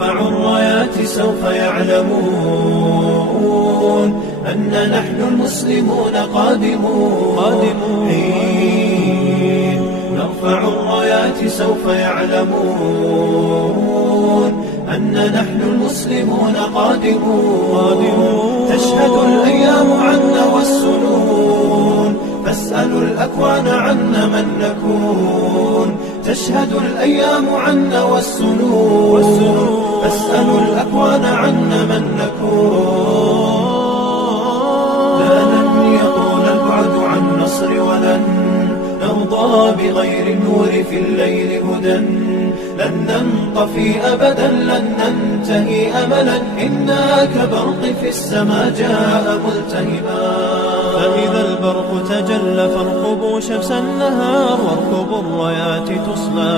نرفع الرايات سوف يعلمون أن نحن المسلمون قادمون. حين نرفع الرايات سوف يعلمون أن نحن المسلمون قادمون. تشهد الأيام عنا والسنون فاسألوا الأكوان عنا من نكون. تشهد الأيام عنا والسنون فاسألوا الأكوان عنا من نكون. لن يطول البعد عن نصر ولن نرضى بغير النور في الليل هدى. لن ننطفي أبدا لن ننتهي أملا إنا كبرق في السماء جاء ملتهبا. فإذا البرق تجلى فارقبوا شمس النهار واركبوا الرايات تصلى